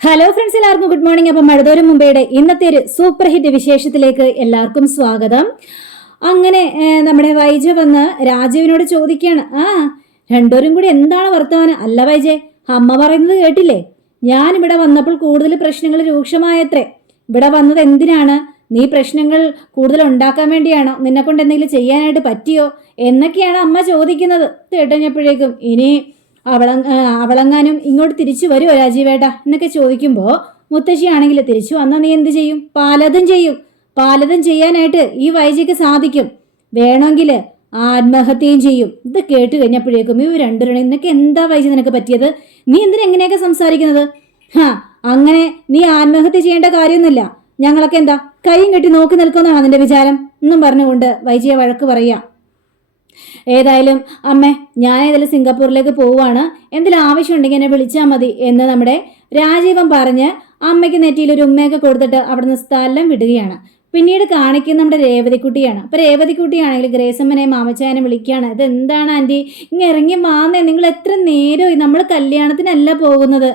Hello friends, എല്ലാവർക്കും good morning. അപ്പം മഴതോരും മുമ്പയുടെ ഇന്നത്തെ ഒരു സൂപ്പർ ഹിറ്റ് വിശേഷത്തിലേക്ക് എല്ലാവർക്കും സ്വാഗതം. അങ്ങനെ നമ്മുടെ വൈജ വന്ന് രാജുവിനോട് ചോദിക്കുകയാണ്, രണ്ടോരും കൂടി എന്താണ് വർത്തമാനം? അല്ല വൈജെ, അമ്മ പറയുന്നത് കേട്ടില്ലേ? ഞാനിവിടെ വന്നപ്പോൾ കൂടുതൽ പ്രശ്നങ്ങൾ രൂക്ഷമായത്രേ. ഇവിടെ വന്നത് എന്തിനാണ്? നീ പ്രശ്നങ്ങൾ കൂടുതൽ ഉണ്ടാക്കാൻ വേണ്ടിയാണോ? നിന്നെ കൊണ്ട് എന്തെങ്കിലും ചെയ്യാനായിട്ട് പറ്റിയോ എന്നൊക്കെയാണ് അമ്മ ചോദിക്കുന്നത്. കേട്ടഞ്ഞപ്പോഴേക്കും ഇനി അവളെങ്ങാനും ഇങ്ങോട്ട് തിരിച്ചു വരുമോ രാജീവേട്ട എന്നൊക്കെ ചോദിക്കുമ്പോൾ മുത്തശ്ശിയാണെങ്കിൽ തിരിച്ചു വന്നാൽ നീ എന്ത് ചെയ്യും? പാലതും ചെയ്യാനായിട്ട് ഈ വൈജയ്ക്ക് സാധിക്കും. വേണമെങ്കിൽ ആത്മഹത്യയും ചെയ്യും. ഇത് കേട്ട് കഴിഞ്ഞപ്പോഴേക്കും ഇവർ രണ്ടുപേരും, ഇന്നൊക്കെ എന്താ വൈജ നിനക്ക് പറ്റിയത്? നീ എന്തിനാ എങ്ങനെയൊക്കെ സംസാരിക്കുന്നത്? അങ്ങനെ നീ ആത്മഹത്യ ചെയ്യേണ്ട കാര്യമൊന്നുമില്ല. ഞങ്ങളൊക്കെ എന്താ കൈയും കെട്ടി നോക്കി നിൽക്കുന്നതാണ് നിന്റെ വിചാരം എന്നും പറഞ്ഞുകൊണ്ട് വൈജയെ വഴക്ക് പറയാം. ഏതായാലും അമ്മേ, ഞാൻ ഏതായാലും സിംഗപ്പൂരിലേക്ക് പോവുകയാണ്, എന്തെങ്കിലും ആവശ്യമുണ്ടെങ്കിൽ എന്നെ വിളിച്ചാൽ മതി എന്ന് നമ്മുടെ രാജീവൻ പറഞ്ഞ് അമ്മയ്ക്ക് നെറ്റിയിൽ ഒരു ഉമ്മയൊക്കെ കൊടുത്തിട്ട് അവിടുന്ന് സ്ഥലം വിടുകയാണ്. പിന്നീട് കാണിക്കുന്ന നമ്മുടെ രേവതിക്കുട്ടിയാണ്. അപ്പൊ രേവതിക്കുട്ടിയാണെങ്കിൽ ഗ്രേസമ്മനെയും മാമച്ചായനെ വിളിക്കുകയാണ്. ഇത് എന്താണ് ആൻറ്റി ഇങ്ങനെ ഇറങ്ങി മാന്നേ? നിങ്ങൾ എത്ര നേരമായി? നമ്മൾ കല്യാണത്തിനല്ല പോകുന്നത്.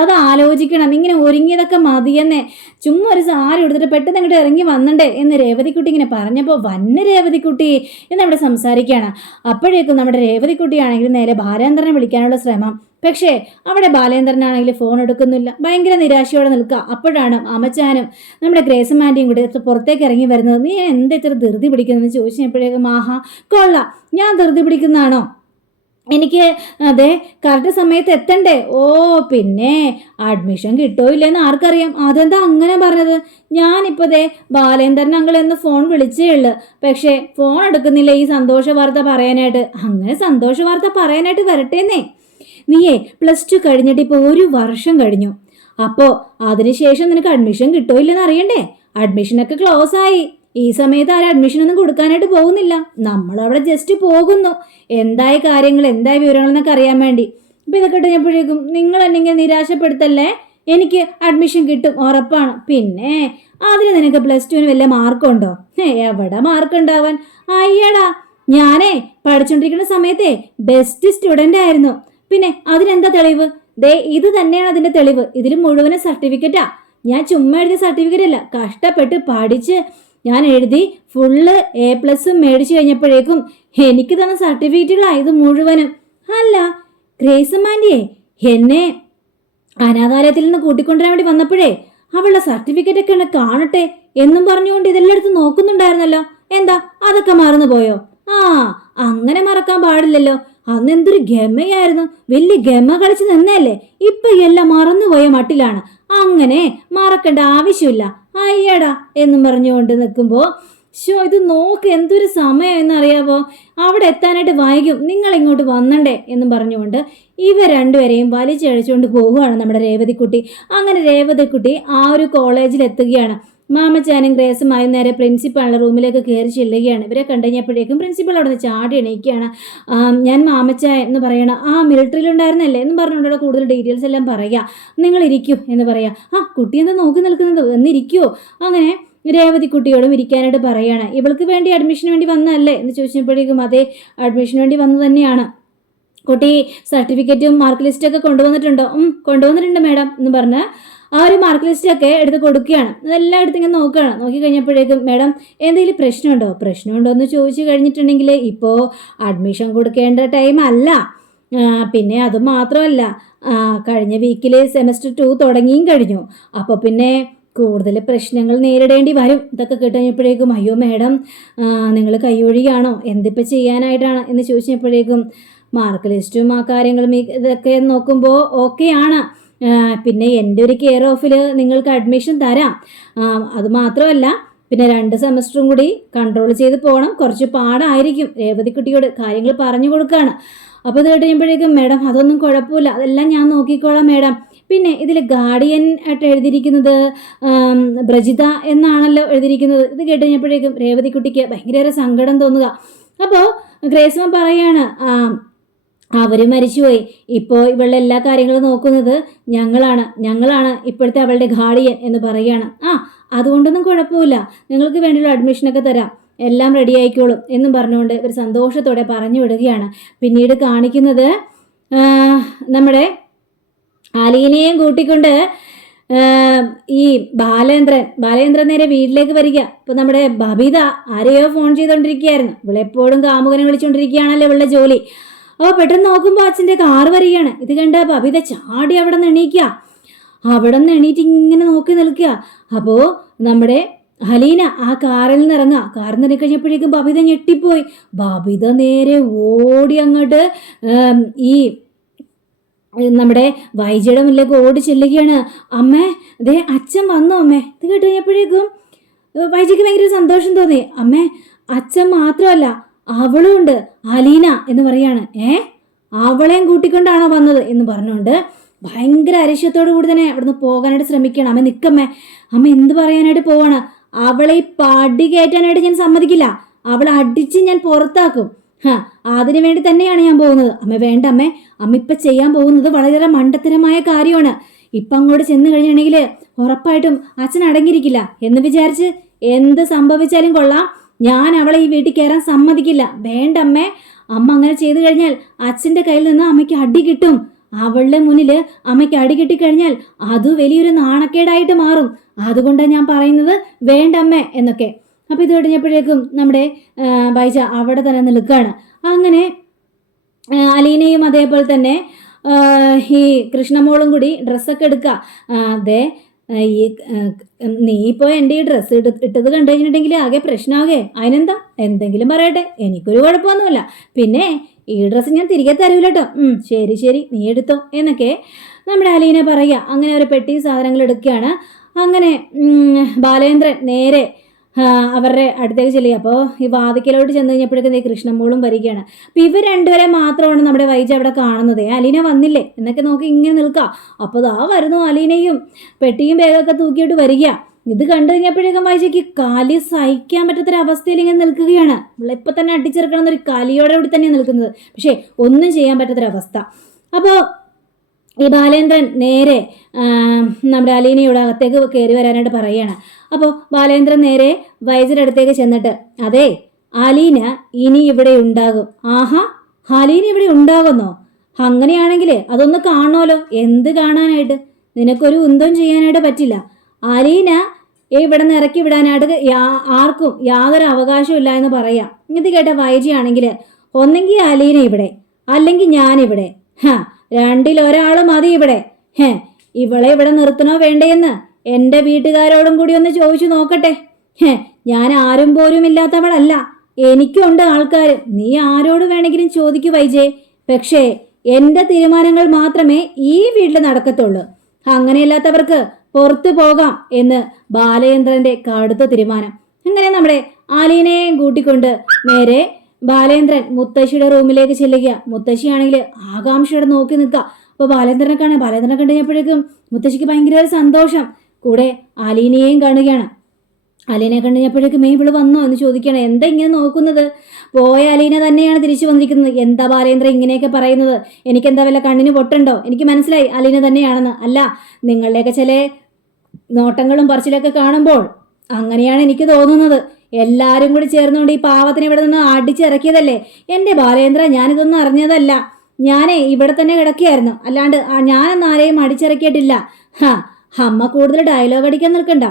അത് ആലോചിക്കണം. ഇങ്ങനെ ഒരുങ്ങിയതൊക്കെ മതിയെന്നേ. ചുമ്മാ ഒരു സാരി എടുത്തിട്ട് പെട്ടെന്ന് അങ്ങോട്ട് ഇറങ്ങി വന്നണ്ടേ എന്ന് രേവതിക്കുട്ടി ഇങ്ങനെ പറഞ്ഞപ്പോൾ വന്ന് രേവതിക്കുട്ടി എന്നവിടെ സംസാരിക്കുകയാണ്. അപ്പോഴേക്കും നമ്മുടെ രേവതിക്കുട്ടിയാണെങ്കിൽ നേരെ ബാലേന്ദ്രനെ വിളിക്കാനുള്ള ശ്രമം. പക്ഷേ അവിടെ ബാലേന്ദ്രനാണെങ്കിൽ ഫോൺ എടുക്കുന്നില്ല. ഭയങ്കര നിരാശയോടെ നിൽക്കുക. അപ്പോഴാണ് അമ്മച്ചാനും നമ്മുടെ ഗ്രേസമാൻ്റെയും കൂടി പുറത്തേക്ക് ഇറങ്ങി വരുന്നത്. നീ എന്താ ഇത്ര ധൃതി പിടിക്കുന്നതെന്ന് ചോദിച്ചപ്പോഴേക്കും കൊള്ളാം, ഞാൻ ധൃതി പിടിക്കുന്നതാണോ? എനിക്ക് അതെ കറക്റ്റ് സമയത്ത് എത്തണ്ടേ. പിന്നെ അഡ്മിഷൻ കിട്ടോ ഇല്ലെന്ന് ആർക്കറിയാം? അതെന്താ അങ്ങനെ പറഞ്ഞത്? ഞാനിപ്പോൾ ബാലേന്ദ്രൻ അങ്കിൾ എന്ന് ഫോൺ വിളിച്ചേ ഉള്ളു. പക്ഷേ ഫോൺ എടുക്കുന്നില്ല ഈ സന്തോഷ വാർത്ത പറയാനായിട്ട്. അങ്ങനെ സന്തോഷ വാർത്ത പറയാനായിട്ട് വരട്ടേന്നേ. നീയേ +2 കഴിഞ്ഞിട്ട് ഇപ്പോൾ 1 വർഷം കഴിഞ്ഞു. അപ്പോൾ അതിനുശേഷം നിനക്ക് അഡ്മിഷൻ കിട്ടോ ഇല്ലെന്ന് അറിയണ്ടേ? അഡ്മിഷനൊക്കെ ക്ലോസ് ആയി. ഈ സമയത്ത് ആരും അഡ്മിഷനൊന്നും കൊടുക്കാനായിട്ട് പോകുന്നില്ല. നമ്മളവിടെ ജസ്റ്റ് പോകുന്നു. എന്തായ കാര്യങ്ങൾ, എന്തായ വിവരങ്ങൾ എന്നൊക്കെ അറിയാൻ വേണ്ടി. ഇപ്പം ഇതൊക്കെ കഴിഞ്ഞപ്പോഴേക്കും നിങ്ങൾ എന്നെ നിരാശപ്പെടുത്തല്ലേ. എനിക്ക് അഡ്മിഷൻ കിട്ടും, ഉറപ്പാണ്. പിന്നെ അതിന് നിനക്ക് +2 വല്ല മാർക്കുണ്ടോ? എവിടെ മാർക്ക് ഉണ്ടാവാൻ? അയ്യടാ, ഞാനേ പഠിച്ചുകൊണ്ടിരിക്കുന്ന സമയത്തേ ബെസ്റ്റ് സ്റ്റുഡൻ്റ് ആയിരുന്നു. പിന്നെ അതിനെന്താ തെളിവ്? ഇത് തന്നെയാണ് അതിന്റെ തെളിവ്. ഇതിൽ മുഴുവനും സർട്ടിഫിക്കറ്റാ. ഞാൻ ചുമ്മാ എഴുതിയ സർട്ടിഫിക്കറ്റ് അല്ല, കഷ്ടപ്പെട്ട് പഠിച്ച് ഞാൻ എഴുതി ഫുള്ള് A+ മേടിച്ചു കഴിഞ്ഞപ്പോഴേക്കും എനിക്ക് തന്ന സർട്ടിഫിക്കറ്റുകളാ ഇത് മുഴുവനും. അല്ല ഗ്രേസമാൻ്റിയെ എന്നെ അനാഥാലയത്തിൽ നിന്ന് കൂട്ടിക്കൊണ്ടുവരാൻ വേണ്ടി വന്നപ്പോഴേ അവളുടെ സർട്ടിഫിക്കറ്റ് ഒക്കെ എന്നെ കാണട്ടെ എന്നും പറഞ്ഞുകൊണ്ട് ഇതെല്ലാം എടുത്ത് നോക്കുന്നുണ്ടായിരുന്നല്ലോ. എന്താ അതൊക്കെ മറന്നു പോയോ? അങ്ങനെ മറക്കാൻ പാടില്ലല്ലോ. അന്ന് എന്തൊരു ഗമയായിരുന്നു. വലിയ ഗമ കളിച്ച് നിന്നല്ലേ. ഇപ്പൊ എല്ലാം മറന്നുപോയ മട്ടിലാണ്. അങ്ങനെ മറക്കേണ്ട ആവശ്യമില്ല. അയ്യടാ എന്നും പറഞ്ഞുകൊണ്ട് നിൽക്കുമ്പോൾ ഇത് നോക്ക് എന്തൊരു സമയം എന്നറിയാവോ? അവിടെ എത്താനായിട്ട് വൈകും, നിങ്ങൾ ഇങ്ങോട്ട് വന്നണ്ടേ എന്നും പറഞ്ഞുകൊണ്ട് ഇവർ രണ്ടുപേരെയും വലിച്ചഴിച്ചുകൊണ്ട് പോവുകയാണ് നമ്മുടെ രേവതിക്കുട്ടി. അങ്ങനെ രേവതിക്കുട്ടി ആ ഒരു കോളേജിൽ എത്തുകയാണ്. മാമച്ചാനും ഗ്രേസുമായും നേരെ പ്രിൻസിപ്പാളിൻ്റെ റൂമിലേക്ക് കയറി ചെല്ലുകയാണ്. ഇവരെ കണ്ടുകഴിഞ്ഞപ്പോഴേക്കും പ്രിൻസിപ്പൾ അവിടെ നിന്ന് ചാടി എണീക്കുകയാണ്. ഞാൻ മാമച്ചായ എന്ന് പറയണം. മിലിറ്ററിയിലുണ്ടായിരുന്നല്ലേ എന്ന് പറഞ്ഞുകൊണ്ടുള്ള കൂടുതൽ ഡീറ്റെയിൽസ് എല്ലാം പറയുക. നിങ്ങൾ ഇരിക്കൂ എന്ന് പറയാം. കുട്ടി എന്താ നോക്കി നിൽക്കുന്നത്? എന്നിരിക്കുമോ? അങ്ങനെ രേവതിക്കുട്ടിയോടും ഇരിക്കാനായിട്ട് പറയുകയാണ്. ഇവൾക്ക് വേണ്ടി അഡ്മിഷന് വേണ്ടി വന്നതല്ലേ എന്ന് ചോദിച്ചപ്പോഴേക്കും അതെ, അഡ്മിഷന് വേണ്ടി വന്നു തന്നെയാണ്. കുട്ടി സർട്ടിഫിക്കറ്റും മാർക്ക് ലിസ്റ്റൊക്കെ കൊണ്ടുവന്നിട്ടുണ്ടോ? കൊണ്ടുവന്നിട്ടുണ്ട് മാഡം എന്ന് പറഞ്ഞ് ആ ഒരു മാർക്ക് ലിസ്റ്റൊക്കെ എടുത്ത് കൊടുക്കുകയാണ്. അതെല്ലാം എടുത്ത് ഇങ്ങനെ നോക്കുകയാണ്. നോക്കി കഴിഞ്ഞപ്പോഴേക്കും മാഡം എന്തെങ്കിലും പ്രശ്നമുണ്ടോ എന്ന് ചോദിച്ചു കഴിഞ്ഞിട്ടുണ്ടെങ്കിൽ ഇപ്പോൾ അഡ്മിഷൻ കൊടുക്കേണ്ട ടൈം അല്ല. പിന്നെ അത് മാത്രമല്ല, കഴിഞ്ഞ വീക്കിൽ സെമസ്റ്റർ 2 തുടങ്ങിയും കഴിഞ്ഞു. അപ്പോൾ പിന്നെ കൂടുതൽ പ്രശ്നങ്ങൾ നേരിടേണ്ടി വരും. ഇതൊക്കെ കേട്ടുകഴിഞ്ഞപ്പോഴേക്കും അയ്യോ മാഡം നിങ്ങൾ കൈയൊഴിയാണോ? എന്തിപ്പോൾ ചെയ്യാനായിട്ടാണ് എന്ന് ചോദിച്ചപ്പോഴേക്കും മാർക്ക് ലിസ്റ്റും ആ കാര്യങ്ങളും ഇതൊക്കെ നോക്കുമ്പോൾ ഓക്കെയാണ്. പിന്നെ എൻ്റെ ഒരു കെയർ ഓഫിൽ നിങ്ങൾക്ക് അഡ്മിഷൻ തരാം. അതുമാത്രമല്ല പിന്നെ 2 സെമസ്റ്ററും കൂടി കൺട്രോൾ ചെയ്ത് പോകണം. കുറച്ച് പാടായിരിക്കും. രേവതിക്കുട്ടിയോട് കാര്യങ്ങൾ പറഞ്ഞു കൊടുക്കുകയാണ്. അപ്പോൾ ഇത് കേട്ടുകഴിയുമ്പോഴേക്കും മാഡം അതൊന്നും കുഴപ്പമില്ല, അതെല്ലാം ഞാൻ നോക്കിക്കോളാം മാഡം. പിന്നെ ഇതിൽ ഗാർഡിയൻ ആയിട്ട് എഴുതിയിരിക്കുന്നത് ബ്രജിത എന്നാണല്ലോ എഴുതിയിരിക്കുന്നത്. ഇത് കേട്ടുകഴിഞ്ഞപ്പോഴേക്കും രേവതിക്കുട്ടിക്ക് ഭയങ്കര സങ്കടം തോന്നുക. അപ്പോൾ ഗ്രേസ്മ പറയാണ്, അവർ മരിച്ചുപോയി. ഇപ്പോൾ ഇവളുടെ എല്ലാ കാര്യങ്ങളും നോക്കുന്നത് ഞങ്ങളാണ് ഇപ്പോഴത്തെ അവളുടെ ഗാർഡിയൻ എന്ന് പറയുകയാണ്. അതുകൊണ്ടൊന്നും കുഴപ്പമില്ല, നിങ്ങൾക്ക് വേണ്ടിയുള്ള അഡ്മിഷനൊക്കെ തരാം, എല്ലാം റെഡി ആയിക്കോളും എന്നും പറഞ്ഞുകൊണ്ട് ഇവർ സന്തോഷത്തോടെ പറഞ്ഞു വിടുകയാണ്. പിന്നീട് കാണിക്കുന്നത് നമ്മുടെ അലീനയും കൂട്ടിക്കൊണ്ട് ഈ ബാലേന്ദ്രൻ നേരെ വീട്ടിലേക്ക് വരിക. ഇപ്പൊ നമ്മുടെ ബബിത ആരെയോ ഫോൺ ചെയ്തോണ്ടിരിക്കുകയായിരുന്നു. ഇവളെപ്പോഴും കാമുകനെ വിളിച്ചോണ്ടിരിക്കുകയാണല്ലോ ഇവളുടെ ജോലി. അപ്പോൾ പെട്ടെന്ന് നോക്കുമ്പോൾ അച്ഛൻ്റെ കാറ് വരികയാണ്. ഇത് കണ്ട് ബബിത ചാടി അവിടെ നിന്ന് എണീക്കുക. അവിടെ നിന്ന് എണീറ്റ് ഇങ്ങനെ നോക്കി നിൽക്കുക. അപ്പോൾ നമ്മുടെ ഹലീന ആ കാറിൽ നിന്ന് ഇറങ്ങുക. കാറിൽ നിന്ന് ഇറങ്ങിക്കഴിഞ്ഞപ്പോഴേക്കും ബബിത ഞെട്ടിപ്പോയി. ബബിത നേരെ ഓടി അങ്ങോട്ട് ഈ നമ്മുടെ വൈജയുടെ മുന്നിലേക്ക് ഓടി ചെല്ലുകയാണ്. അമ്മേ, ദേ അച്ഛൻ വന്നു അമ്മേ. ഇത് കേട്ട് കഴിഞ്ഞപ്പോഴേക്കും വൈജയ്ക്ക് ഭയങ്കര സന്തോഷം തോന്നി. അമ്മേ, അച്ഛൻ മാത്രമല്ല അവളും ഉണ്ട്, അലീന എന്ന് പറയാണ്. അവളെയും കൂട്ടിക്കൊണ്ടാണോ വന്നത് എന്ന് പറഞ്ഞുകൊണ്ട് ഭയങ്കര അരിശത്തോടു കൂടി തന്നെ അവിടുന്ന് പോകാനായിട്ട് ശ്രമിക്കണം. അമ്മ നിൽക്കമ്മേ, അമ്മ എന്ത് പറയാനായിട്ട് പോവാണ്? അവളെ ഈ പടി കയറ്റാനായിട്ട് ഞാൻ സമ്മതിക്കില്ല. അവളെ അടിച്ച് ഞാൻ പുറത്താക്കും. അതിനു വേണ്ടി തന്നെയാണ് ഞാൻ പോകുന്നത്. അമ്മ വേണ്ട അമ്മേ, അമ്മ ഇപ്പം ചെയ്യാൻ പോകുന്നത് വളരെ മണ്ടത്തരമായ കാര്യമാണ്. ഇപ്പം അങ്ങോട്ട് ചെന്ന് കഴിഞ്ഞിട്ടുണ്ടെങ്കിൽ ഉറപ്പായിട്ടും അച്ഛൻ അടങ്ങിയിരിക്കില്ല എന്ന് വിചാരിച്ച് എന്ത് സംഭവിച്ചാലും കൊള്ളാം, ഞാൻ അവളെ ഈ വീട്ടിൽ കയറാൻ സമ്മതിക്കില്ല. വേണ്ട അമ്മേ, അമ്മ അങ്ങനെ ചെയ്തു കഴിഞ്ഞാൽ അച്ഛൻ്റെ കയ്യിൽ നിന്ന് അമ്മയ്ക്ക് അടി കിട്ടും. അവളുടെ മുന്നിൽ അമ്മയ്ക്ക് അടി കിട്ടിക്കഴിഞ്ഞാൽ അത് വലിയൊരു നാണക്കേടായിട്ട് മാറും. അതുകൊണ്ടാണ് ഞാൻ പറയുന്നത് വേണ്ട അമ്മേ എന്നൊക്കെ. അപ്പോൾ ഇത് കഴിഞ്ഞപ്പോഴേക്കും നമ്മുടെ വൈജ അവിടെ തന്നെ നിൽക്കുകയാണ്. അങ്ങനെ അലീനയും അതേപോലെ തന്നെ ഈ കൃഷ്ണമോളും കൂടി ഡ്രസ്സൊക്കെ എടുക്കുക. അതെ, ഈ നീ ഇപ്പോൾ എൻ്റെ ഈ ഡ്രസ്സ് ഇട്ടത് കണ്ടു കഴിഞ്ഞിട്ടുണ്ടെങ്കിൽ ആകെ പ്രശ്നമാകെ. അതിനെന്താ, എന്തെങ്കിലും പറയട്ടെ, എനിക്കൊരു കുഴപ്പമൊന്നുമില്ല. പിന്നെ ഈ ഡ്രസ്സ് ഞാൻ തിരികെ തരൂല കേട്ടോ. ശരി ശരി, നീ എടുത്തോ എന്നൊക്കെ നമ്മുടെ അലീന പറയുക. അങ്ങനെ ഒരു പെട്ടി സാധനങ്ങൾ എടുക്കുകയാണ്. അങ്ങനെ ബാലേന്ദ്രൻ നേരെ അവരുടെ അടുത്തേക്ക് ചെല്ലുക. അപ്പോൾ ഈ വാതിക്കലോട്ട് ചെന്ന് കഴിഞ്ഞപ്പോഴേക്കും ഈ കൃഷ്ണമോളും വരികയാണ്. അപ്പോൾ ഇവർ രണ്ടുപേരെ മാത്രമാണ് നമ്മുടെ വൈജ അവിടെ കാണുന്നത്. അലീന വന്നില്ലേ എന്നൊക്കെ നോക്കി ഇങ്ങനെ നിൽക്കുക. അപ്പോൾ ദാ വരുന്നു അലീനയും പെട്ടിയും ബാഗൊക്കെ തൂക്കിയിട്ട് വരിക. ഇത് കണ്ടു കഴിഞ്ഞപ്പോഴേക്കും വൈജയ്ക്ക് കലി സഹിക്കാൻ പറ്റാത്തൊരവസ്ഥയിൽ ഇങ്ങനെ നിൽക്കുകയാണ്. ഇവളിപ്പോൾ തന്നെ അടിച്ചെടുക്കണം എന്നൊരു കലിയോടെ കൂടി തന്നെയാണ് നിൽക്കുന്നത്. പക്ഷേ ഒന്നും ചെയ്യാൻ പറ്റാത്തൊരവസ്ഥ. അപ്പോൾ ഈ ബാലേന്ദ്രൻ നേരെ നമ്മുടെ അലീനയോട് അകത്തേക്ക് കയറി വരാനായിട്ട് പറയുകയാണ്. അപ്പോൾ ബാലേന്ദ്രൻ നേരെ വൈജയുടെ അടുത്തേക്ക് ചെന്നിട്ട്, അതെ അലീന ഇനി ഇവിടെ ഉണ്ടാകും. ആഹാ, അലീന ഇവിടെ ഉണ്ടാകുന്നോ? അങ്ങനെയാണെങ്കിൽ അതൊന്ന് കാണണമല്ലോ. എന്ത് കാണാനായിട്ട്? നിനക്കൊരു ഉന്തം ചെയ്യാനായിട്ട് പറ്റില്ല. അലീന ഇവിടെ നിന്ന് ഇറക്കി വിടാനായിട്ട് ആർക്കും യാതൊരു അവകാശവും ഇല്ല എന്ന് പറയാം. ഇത് കേട്ട വൈജിയാണെങ്കിൽ ഒന്നെങ്കിൽ അലീന ഇവിടെ, അല്ലെങ്കിൽ ഞാനിവിടെ. രണ്ടിലൊരാൾ മതി ഇവിടെ. ഇവളെ ഇവിടെ നിർത്തണോ വേണ്ടേന്ന് എൻ്റെ വീട്ടുകാരോടും കൂടി ഒന്ന് ചോദിച്ചു നോക്കട്ടെ. ഞാൻ ആരും പോലും ഇല്ലാത്തവളല്ല, എനിക്കുണ്ട് ആൾക്കാർ. നീ ആരോട് വേണമെങ്കിലും ചോദിക്കു വൈജേ. പക്ഷേ എൻ്റെ തീരുമാനങ്ങൾ മാത്രമേ ഈ വീട്ടിൽ നടക്കത്തുള്ളൂ. അങ്ങനെയല്ലാത്തവർക്ക് പുറത്തു പോകാം എന്ന് ബാലേന്ദ്രന്റെ കടുത്ത തീരുമാനം. അങ്ങനെ നമ്മുടെ ആലീനയെയും കൂട്ടിക്കൊണ്ട് നേരെ ബാലേന്ദ്രൻ മുത്തശ്ശിയുടെ റൂമിലേക്ക് ചെല്ലുക. മുത്തശ്ശിയാണെങ്കിൽ ആകാംക്ഷയോടെ നോക്കി നിൽക്കുക. അപ്പോൾ ബാലേന്ദ്രനെ കണ്ടു കഴിഞ്ഞപ്പോഴേക്കും മുത്തശ്ശിക്ക് ഭയങ്കര സന്തോഷം. കൂടെ അലീനയെയും കാണുകയാണ്. അലീനയെ കണ്ടു കഴിഞ്ഞപ്പോഴേക്കും ഇവള് വന്നോ എന്ന് ചോദിക്കുകയാണ്. എന്താ ഇങ്ങനെ നോക്കുന്നത്? പോയ അലീന തന്നെയാണ് തിരിച്ചു വന്നിരിക്കുന്നത്. എന്താ ബാലേന്ദ്രൻ ഇങ്ങനെയൊക്കെ പറയുന്നത്? എനിക്കെന്താ വല്ല കണ്ണിന് പൊട്ടുണ്ടോ? എനിക്ക് മനസ്സിലായി അലീന തന്നെയാണെന്ന്. അല്ല, നിങ്ങളുടെയൊക്കെ ചില നോട്ടങ്ങളും പറച്ചിലൊക്കെ കാണുമ്പോൾ അങ്ങനെയാണ് എനിക്ക് തോന്നുന്നത്. എല്ലാവരും കൂടി ചേർന്നുകൊണ്ട് ഈ പാവത്തിനെ ഇവിടെ നിന്ന് അടിച്ചിറക്കിയതല്ലേ എൻ്റെ ബാലേന്ദ്ര. ഞാനിതൊന്നും അറിഞ്ഞതല്ല. ഞാനേ ഇവിടെ തന്നെ കിടക്കുകയായിരുന്നു. അല്ലാണ്ട് ഞാനൊന്നും ആരെയും അടിച്ചിറക്കിയിട്ടില്ല. അമ്മ കൂടുതൽ ഡയലോഗ് അടിക്കാൻ നിൽക്കണ്ട.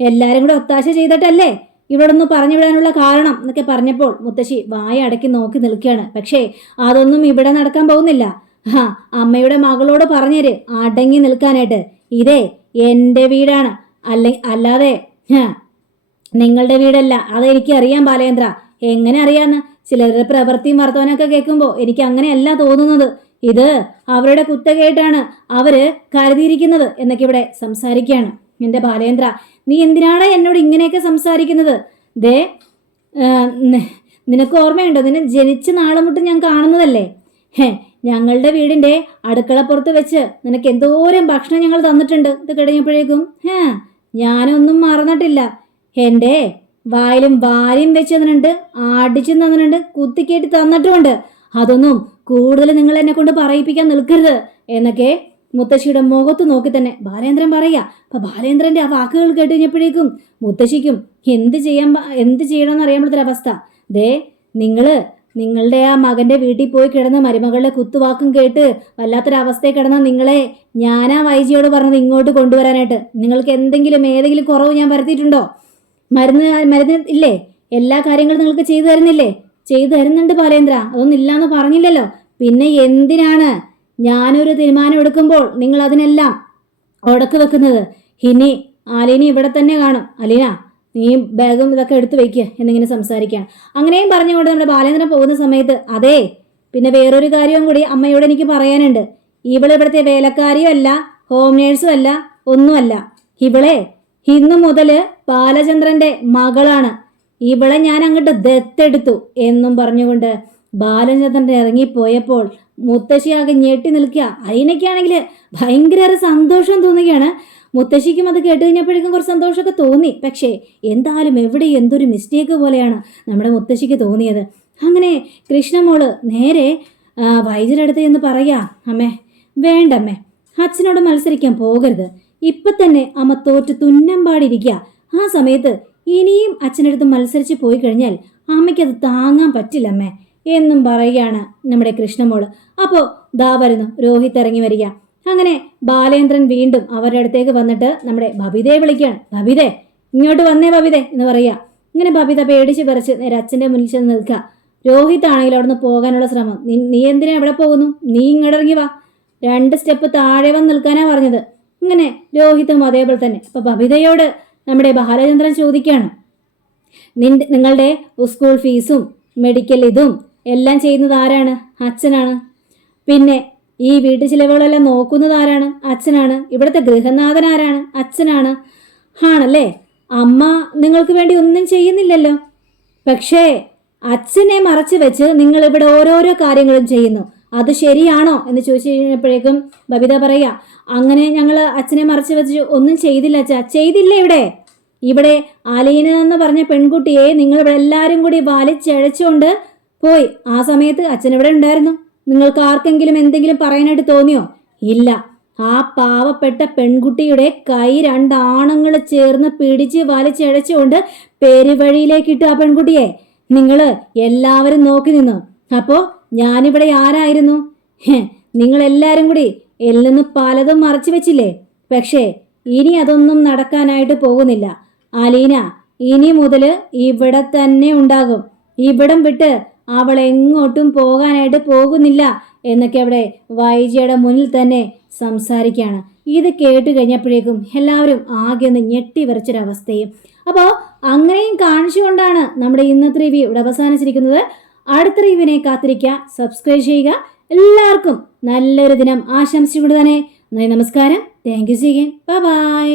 എല്ലാവരും കൂടെ ഒത്താശ ചെയ്തിട്ടല്ലേ ഇവിടെ ഒന്ന് പറഞ്ഞു വിടാനുള്ള കാരണം എന്നൊക്കെ പറഞ്ഞപ്പോൾ മുത്തശ്ശി വായ അടക്കി നോക്കി നിൽക്കുകയാണ്. പക്ഷേ അതൊന്നും ഇവിടെ നടക്കാൻ പോകുന്നില്ല. അമ്മയുടെ മകളോട് പറഞ്ഞേര് അടങ്ങി നിൽക്കാനായിട്ട്. ഇതേ എൻ്റെ വീടാണ്, അല്ലാതെ നിങ്ങളുടെ വീടല്ല. അതെനിക്ക് അറിയാം ബാലേന്ദ്ര. എങ്ങനെ അറിയാന്ന്? ചിലരുടെ പ്രവൃത്തിയും വർത്തമാനമൊക്കെ കേൾക്കുമ്പോൾ എനിക്ക് അങ്ങനെയല്ല തോന്നുന്നത്. ഇത് അവരുടെ കുത്തകയായിട്ടാണ് അവര് കരുതിയിരിക്കുന്നത് എന്നൊക്കെ ഇവിടെ സംസാരിക്കുകയാണ്. എൻ്റെ ബാലേന്ദ്ര, നീ എന്തിനാണ് എന്നോട് ഇങ്ങനെയൊക്കെ സംസാരിക്കുന്നത്? ദേ, നിനക്ക് ഓർമ്മയുണ്ടോ? നിന്നെ ജനിച്ച നാളെ മുട്ട് ഞാൻ കാണുന്നതല്ലേ. ഞങ്ങളുടെ വീടിൻ്റെ അടുക്കളപ്പുറത്ത് വെച്ച് നിനക്ക് എന്തോരം ഭക്ഷണം ഞങ്ങൾ തന്നിട്ടുണ്ട്. ഇത് കഴിഞ്ഞപ്പോഴേക്കും ഞാനൊന്നും മറന്നിട്ടില്ല. എൻ്റെ വായിലും വാരിയും വെച്ച് തന്നിട്ടുണ്ട്, ആടിച്ചു തന്നിട്ടുണ്ട്, കുത്തിക്കേട്ടി തന്നിട്ടുമുണ്ട്. അതൊന്നും കൂടുതൽ നിങ്ങൾ എന്നെ കൊണ്ട് പറയിപ്പിക്കാൻ നിൽക്കരുത് എന്നൊക്കെ മുത്തശ്ശിയുടെ മുഖത്ത് നോക്കി തന്നെ ബാലേന്ദ്രൻ പറയുക. അപ്പൊ ബാലേന്ദ്രന്റെ ആ വാക്കുകൾ കേട്ട് കഴിഞ്ഞപ്പോഴേക്കും മുത്തശ്ശിക്കും എന്ത് ചെയ്യണമെന്ന് അറിയാൻ പറ്റാത്തൊരവസ്ഥ. ദേ, നിങ്ങൾ നിങ്ങളുടെ ആ മകന്റെ വീട്ടിൽ പോയി കിടന്ന് മരുമകളുടെ കുത്തുവാക്കും കേട്ട് വല്ലാത്തൊരവസ്ഥയിൽ കിടന്ന നിങ്ങളെ ഞാനാ വൈജിയോട് പറഞ്ഞത് ഇങ്ങോട്ട് കൊണ്ടുവരാനായിട്ട്. നിങ്ങൾക്ക് ഏതെങ്കിലും കുറവ് ഞാൻ വരുത്തിയിട്ടുണ്ടോ? മരുന്ന് ഇല്ലേ? എല്ലാ കാര്യങ്ങളും നിങ്ങൾക്ക് ചെയ്തു തരുന്നില്ലേ? ചെയ്തു തരുന്നുണ്ട് ബാലേന്ദ്ര, അതൊന്നും ഇല്ലാന്ന് പറഞ്ഞില്ലല്ലോ. പിന്നെ എന്തിനാണ് ഞാനൊരു തീരുമാനം എടുക്കുമ്പോൾ നിങ്ങൾ അതിനെല്ലാം ഉടക്ക് വെക്കുന്നത്? ഇനി ആലീന ഇവിടെ തന്നെ കാണും. അലീന, നീ ബാഗും ഇതൊക്കെ എടുത്തു വെക്കുക എന്നിങ്ങനെ സംസാരിക്കുകയാണ്. അങ്ങനെയും പറഞ്ഞുകൊണ്ട് നമ്മുടെ ബാലേന്ദ്രൻ പോകുന്ന സമയത്ത്, അതെ, പിന്നെ വേറൊരു കാര്യവും കൂടി അമ്മയോട് എനിക്ക് പറയാനുണ്ട്. ഇവിടുത്തെ വേലക്കാരിയും അല്ല, ഹോം നേഴ്സും അല്ല, ഒന്നുമല്ല. ഇവളെ ഇന്നു മുതൽ ബാലചന്ദ്രന്റെ മകളാണ്. ഇവളെ ഞാൻ അങ്ങോട്ട് ദത്തെടുത്തു എന്നും പറഞ്ഞുകൊണ്ട് ബാലചന്ദ്രൻ ഇറങ്ങിപ്പോയപ്പോൾ മുത്തശ്ശിയാകെ ഞെട്ടി നിൽക്കുക. അലീനയ്ക്കാണെങ്കിൽ ഭയങ്കര സന്തോഷം തോന്നുകയാണ്. മുത്തശ്ശിക്കും അത് കേട്ട് കഴിഞ്ഞപ്പോഴേക്കും കുറച്ച് സന്തോഷമൊക്കെ തോന്നി. പക്ഷേ എന്തായാലും എവിടെ എന്തൊരു മിസ്റ്റേക്ക് പോലെയാണ് നമ്മുടെ മുത്തശ്ശിക്ക് തോന്നിയത്. അങ്ങനെ കൃഷ്ണമോള് നേരെ വൈദ്യരുടെ അടുത്ത് എന്ന് പറയാ, അമ്മേ വേണ്ടമ്മേ, അച്ഛനോട് മത്സരിക്കാൻ പോകരുത്. ഇപ്പൊ തന്നെ അമ്മ തോറ്റ് തുന്നം പാടിയിരിക്കുക. ആ സമയത്ത് ഇനിയും അച്ഛനടുത്ത് മത്സരിച്ച് പോയി കഴിഞ്ഞാൽ അമ്മയ്ക്കത് താങ്ങാൻ പറ്റില്ലമ്മേ എന്നും പറയുകയാണ് നമ്മുടെ കൃഷ്ണമോള്. അപ്പോൾ ദാ വരുന്നു രോഹിത് ഇറങ്ങി വരിക. അങ്ങനെ ബാലേന്ദ്രൻ വീണ്ടും അവരുടെ അടുത്തേക്ക് വന്നിട്ട് നമ്മുടെ ബബിതയെ വിളിക്കുകയാണ്. ബബിതേ, ഇങ്ങോട്ട് വന്നേ ബബിതേ എന്ന് പറയുക. ഇങ്ങനെ ബബിത പേടിച്ച് പറിച്ച് നേരെ അച്ഛൻ്റെ മുന്നിൽ ചെന്ന് നിൽക്കുക. രോഹിത് ആണെങ്കിൽ അവിടുന്ന് പോകാനുള്ള ശ്രമം. നീ എന്തിനാ എവിടെ പോകുന്നു? നീ ഇങ്ങോട്ട് ഇറങ്ങി വാ. 2 സ്റ്റെപ്പ് താഴെ വന്ന് നിൽക്കാനാ പറഞ്ഞത്. ഇങ്ങനെ രോഹിത്തും അതേപോലെ തന്നെ. അപ്പൊ ബബിതയോട് നമ്മുടെ ബാലചന്ദ്രൻ ചോദിക്കുകയാണ്, നിങ്ങളുടെ സ്കൂൾ ഫീസും മെഡിക്കൽ ഇതും എല്ലാം ചെയ്യുന്നത് ആരാണ്? അച്ഛനാണ്. പിന്നെ ഈ വീട്ടു ചിലവുകളെല്ലാം നോക്കുന്നത് ആരാണ്? അച്ഛനാണ്. ഇവിടുത്തെ ഗൃഹനാഥൻ ആരാണ്? അച്ഛനാണ്. ആണല്ലേ? അമ്മ നിങ്ങൾക്ക് വേണ്ടി ഒന്നും ചെയ്യുന്നില്ലല്ലോ. പക്ഷേ അച്ഛനെ മറച്ചു വെച്ച് നിങ്ങൾ ഇവിടെ ഓരോരോ കാര്യങ്ങളും ചെയ്യുന്നു. അത് ശരിയാണോ എന്ന് ചോദിച്ചു കഴിഞ്ഞപ്പോഴേക്കും ബബിത പറയാ, അങ്ങനെ ഞങ്ങൾ അച്ഛനെ മറച്ചു വെച്ച് ഒന്നും ചെയ്തില്ല അച്ഛാ. ചെയ്തില്ല. ഇവിടെ അലീന എന്ന് പറഞ്ഞ പെൺകുട്ടിയെ നിങ്ങൾ ഇവിടെ എല്ലാവരും കൂടി വലിച്ചഴച്ചുകൊണ്ട് പോയി. ആ സമയത്ത് അച്ഛൻ ഇവിടെ ഉണ്ടായിരുന്നു. നിങ്ങൾക്ക് ആർക്കെങ്കിലും എന്തെങ്കിലും പറയാനായിട്ട് തോന്നിയോ? ഇല്ല. ആ പാവപ്പെട്ട പെൺകുട്ടിയുടെ കൈ 2 ആണുങ്ങൾ ചേർന്ന് പിടിച്ച് വലിച്ചഴച്ചുകൊണ്ട് പെരുവഴിയിലേക്കിട്ടു. ആ പെൺകുട്ടിയെ നിങ്ങൾ എല്ലാവരും നോക്കി നിന്നു. അപ്പോൾ ഞാനിവിടെ ആരായിരുന്നു? നിങ്ങളെല്ലാവരും കൂടി എന്നിൽ നിന്ന് പലതും മറച്ചു വെച്ചില്ലേ? പക്ഷേ ഇനി അതൊന്നും നടക്കാനായിട്ട് പോകുന്നില്ല. അലീന ഇനി മുതൽ ഇവിടെ തന്നെ ഉണ്ടാകും. ഇവിടം വിട്ട് അവൾ എങ്ങോട്ടും പോകാനായിട്ട് പോകുന്നില്ല എന്നൊക്കെ അവിടെ വൈജിയുടെ മുന്നിൽ തന്നെ സംസാരിക്കുകയാണ്. ഇത് കേട്ട് കഴിഞ്ഞപ്പോഴേക്കും എല്ലാവരും ആകെ ഒന്ന് ഞെട്ടി വിറച്ചൊരവസ്ഥയും. അപ്പോൾ അങ്ങനെയും കാണിച്ചുകൊണ്ടാണ് നമ്മുടെ ഇന്നത്തെ റിവ്യൂ ഇവിടെ അവസാനിച്ചിരിക്കുന്നത്. അടുത്ത റിവ്യൂവിനെ കാത്തിരിക്കുക, സബ്സ്ക്രൈബ് ചെയ്യുക. എല്ലാവർക്കും നല്ലൊരു ദിനം ആശംസിച്ചുകൊണ്ട് തന്നെ നമസ്കാരം. Thank you. Bye bye.